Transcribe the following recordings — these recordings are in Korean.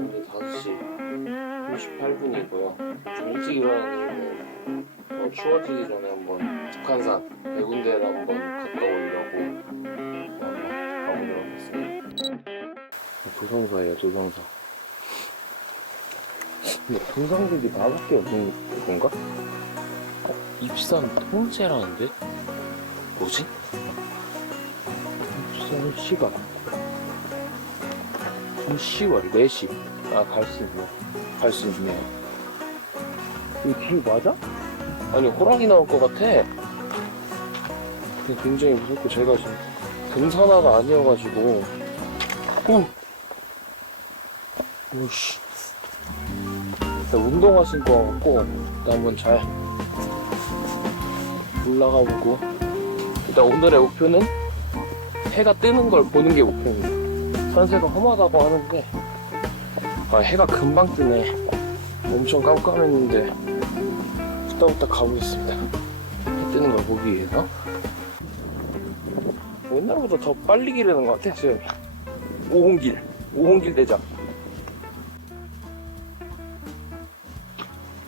현재 5시 38분이고요. 좀 일찍 일어나는 이유는 어, 추워지기 전에 한번 북한산 네 군데를 한번 갔다 오려고 어, 가보도록 하겠습니다. 도성사예요, 도성사. 근데 동상들이 나밖에 없는 건가? 어, 입산 통제라는데? 뭐지? 입산 시간 10월 4시. 아갈 수 있네. 갈수 있네요 이거 길 맞아? 아니 호랑이 나올 것 같아. 근데 굉장히 무섭고 제가 지금 등산화가 아니어가지고. 어! 오씨. 일단 운동화 신고 와갖고 일단 한번 잘 올라가 보고. 일단 오늘의 목표는 해가 뜨는 걸 보는 게 목표입니다 산세가 험하다고 하는데 아 해가 금방 뜨네. 엄청 깜깜했는데 후딱후딱 가보겠습니다. 해 뜨는 걸 보기 위해서. 옛날보다 더 빨리 기르는 것 같아 수영이. 오홍길 오홍길 대장.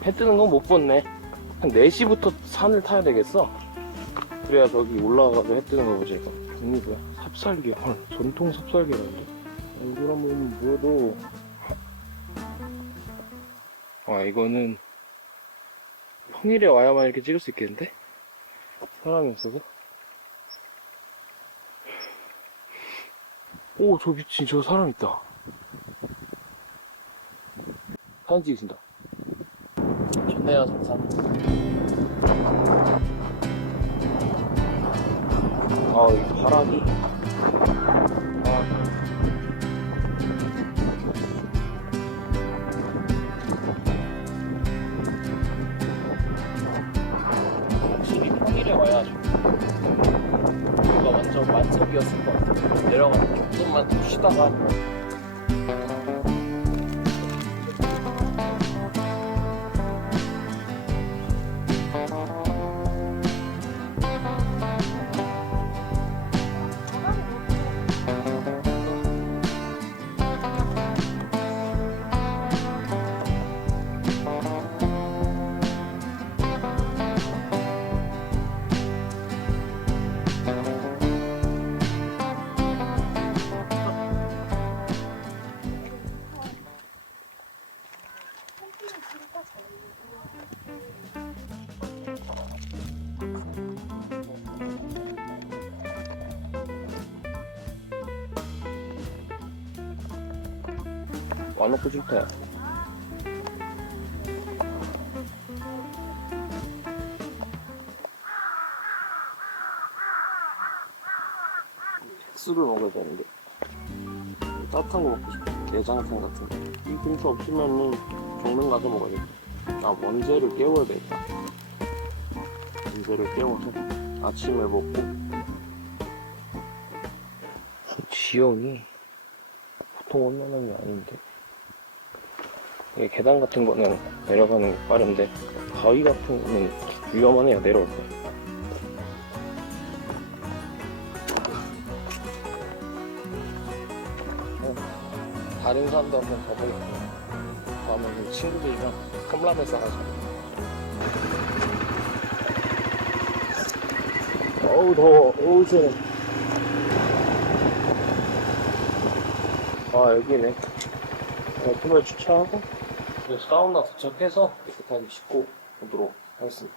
해 뜨는 건 못 봤네. 한 4시부터 산을 타야 되겠어. 그래야 저기 올라가서 해 뜨는 거 보지. 이거. 뭐야 삽살개 헐 전통 삽살개라는데 얼굴 한번 보여도. 아 이거는 평일에 와야만 이렇게 찍을 수 있겠는데? 사람이 없어서? 오 저 미친 저 사람 있다. 사진 찍으신다. 좋네요 정상. 아, 이 바람이. 완전 만석이었을 것 같아요. 내려가서 조금만 더 쉬다가. 와놓고 싶다. 술을 먹어야 되는데 따뜻한 거 먹고 싶어. 내장탕 같은 거. 이 근처 없으면은 정릉 가서 먹어야겠다. 아 원재를 깨워야 되겠다. 원재를 깨워서 아침에 먹고. 지형이 보통 원만한 게 아닌데. 이게 계단 같은 거는 내려가는 게 빠른데 바위 같은 거는 위험하네요 내려올 때. 어, 다른 산도 한번 가보겠고 가면 친구들이랑 컵라면 싸가지고 어우 더워. 어우 시원해. 아 여기네. 오토바이 주차하고 이제 사우나 도착해서 깨끗하게 씻고 오도록 하겠습니다.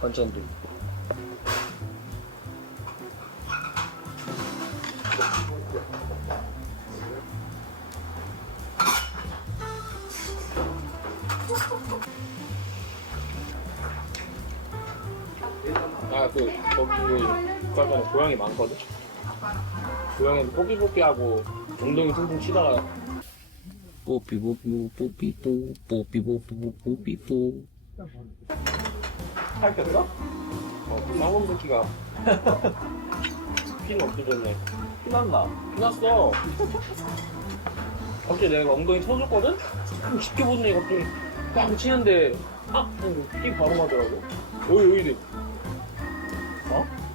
반찬도 있고. 아, 그, 거기, 전에 고양이 많거든? 고양이는 뽀삐뽀삐하고 엉덩이 퉁퉁 치다가 뽀삐뽀삐 뽀삐뽀 뽀삐뽀삐 뽀삐뽀 할겼어? 어, 쌍놈 새끼가 피는 없어졌네 피났나? 피났어 갑자기 내가 엉덩이 쳐줬거든? 그럼 지켜보더니 갑자기 꽝 치는데 아! 하고 피 바로 맞더라고 여기 여기 어?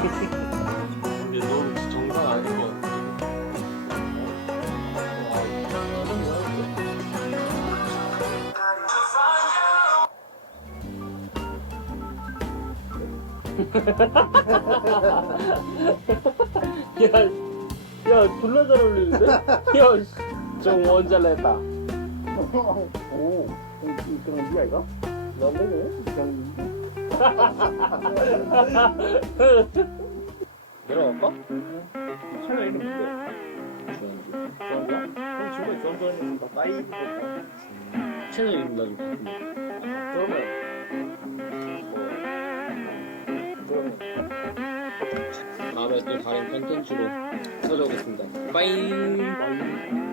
근데 너무 정상 아닌 것 같아. 야, 야, 졸라 잘 어울리는데? 야, 좀 원잘냈다. 오, 그런 니야 이거? 너무네. 내려갈까? 차가 이름 뭔데? 주원이야? 그럼 주원이 주원주원이 빠이 채널 이름 나좀 바꾸면. 그러면 뭐 다음에 또 다른 컨텐츠로 찾아오겠습니다. 빠잉!